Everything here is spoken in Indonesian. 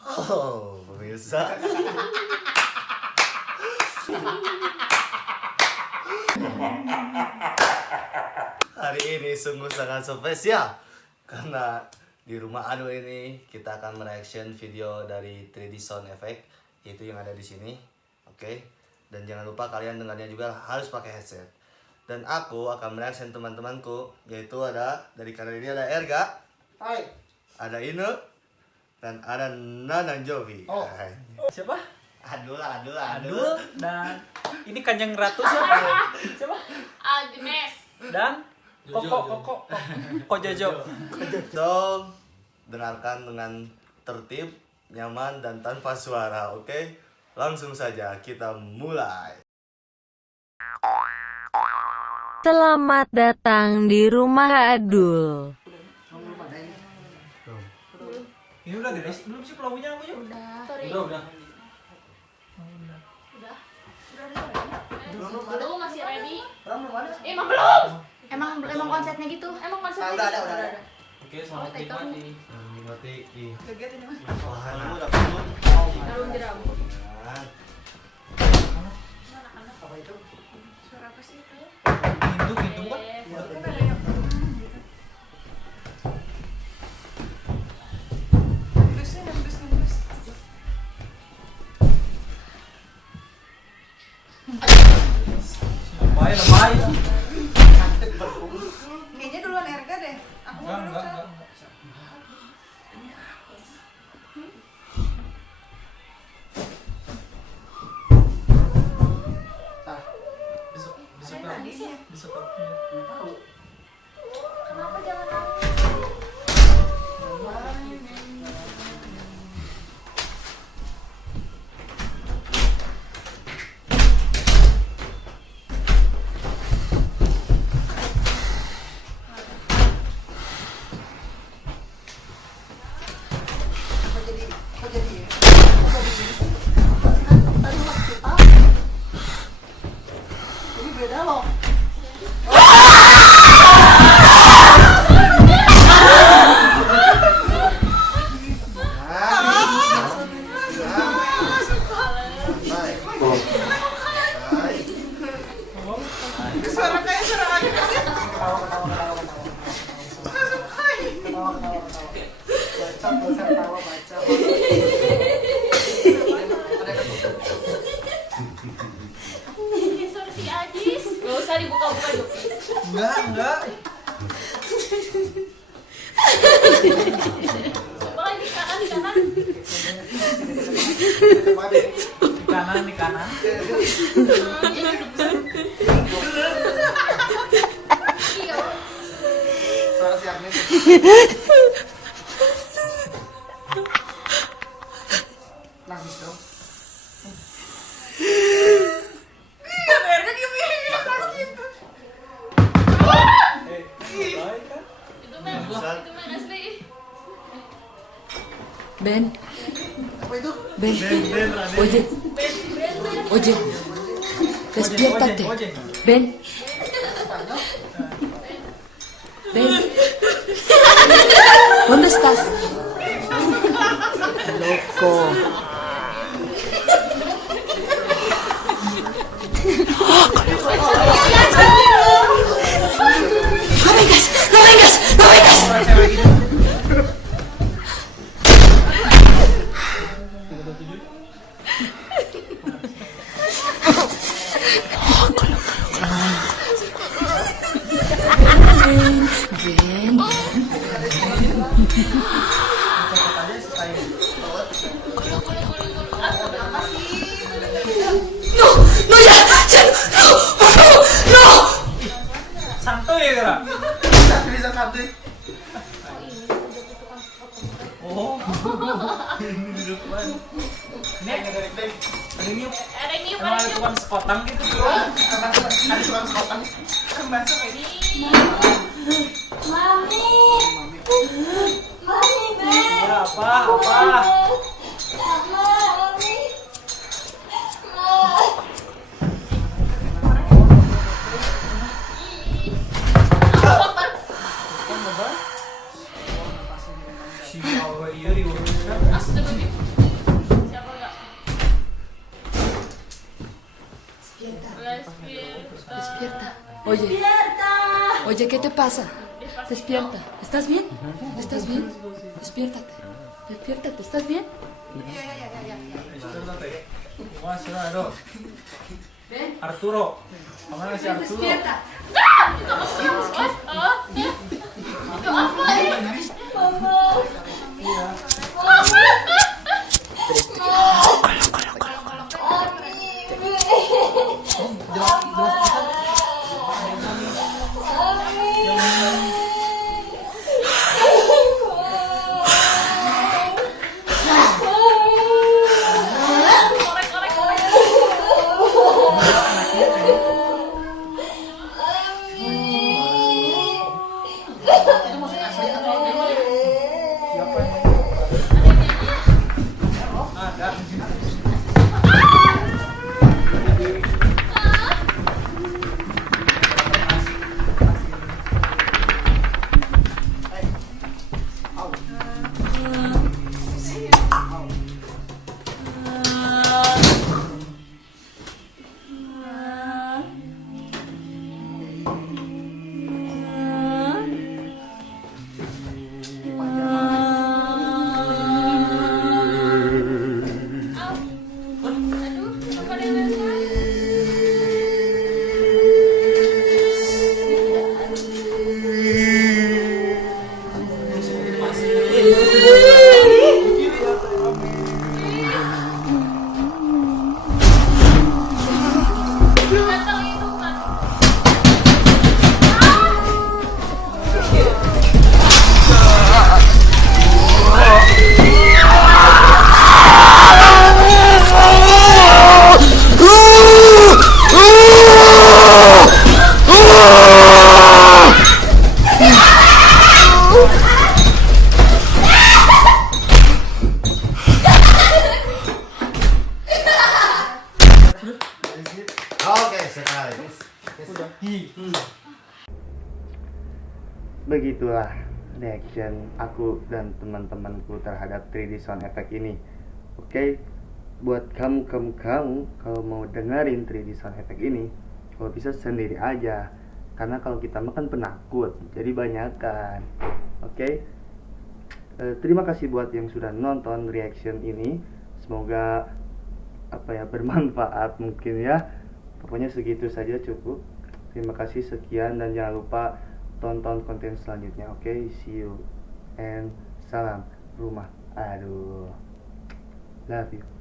Oh, pemirsa. Hari ini sungguh sangat spesial karena di rumah Adul ini kita akan mereaction video dari 3D Sound Effect, itu yang ada di sini. Oke. Dan jangan lupa kalian dengarnya juga harus pakai headset. Dan aku akan mereaction teman-temanku, yaitu ada dari kanan ini ada Erga. Hai. Ada Ine dan ada Nanang Jovi. Oh. Hai. Siapa? Adul. Dan ini Kanjeng Ratu siapa? Siapa? Agnes. Dan Koko Jojo. So, dengarkan dengan tertib, nyaman, dan tanpa suara, oke? Langsung saja kita mulai. Selamat datang di rumah Adul. Ini udah gede sih? Belum sih pelabunya namanya? Udah. Sorry. Udah. Belum masih ready. Belum. Emang konsepnya gitu. Emang konsepnya Udah gitu. ada. Oke, selamat menikmati. Mati di Kaget ini mas. wahana. Harum jeram. Apa itu? Suara apa sih itu? Pintu kan? Iya, Kan ada ada yang Lebay. Kayaknya duluan Erga deh. Aku mau dulu. Enggak. Tah. Besok Tadi sih. besok. Tahu. Kenapa jangan nangis? Kok jadi ya? Tadi masuk kita. Ini beda loh. Suara kayak suara Agnes sih. Baca. Suara si Ajis. Gak usah dibuka-buka dulu. Enggak. Coba lagi di kanan. Di kanan. Iya. Suara si Agnes. Nangis dong. Iya, Erga diem gitu. Itu main asli. Ben, Apa itu? Ben, oye, oye, despiértate. Ben, Ben, ¿dónde estás? Loco. No vengas. Ben. No, ya, no. Santuy ya, Kira? Bisa santuy. Oh. Ini di depan. Ini Ada ini emang ada tukang sekotang gitu. Ada tukang sekotang. Masuk ini. Mami. Ya, apa? Si Awe iya diuruskan. Astaga. Oye, ¿qué te pasa? Despierta. ¿Estás bien? ¿Estás bien? Despiértate. Despiértate. ¿Estás bien? Ven. Arturo. Kemana si Arturo? Despierta. Itu apa ya? Oke, sekali. Begitulah reaction aku dan teman-temanku terhadap 3D Sound Effect ini. Oke, buat kamu kalau mau dengerin 3D Sound Effect ini, kalau bisa sendiri aja. Karena kalau kita makan penakut, jadi banyakan. Oke. Terima kasih buat yang sudah nonton reaction ini. Semoga bermanfaat mungkin ya. Pokoknya segitu saja cukup. Terima kasih sekian dan jangan lupa tonton konten selanjutnya. Oke, see you and salam rumah. Aduh. Love you.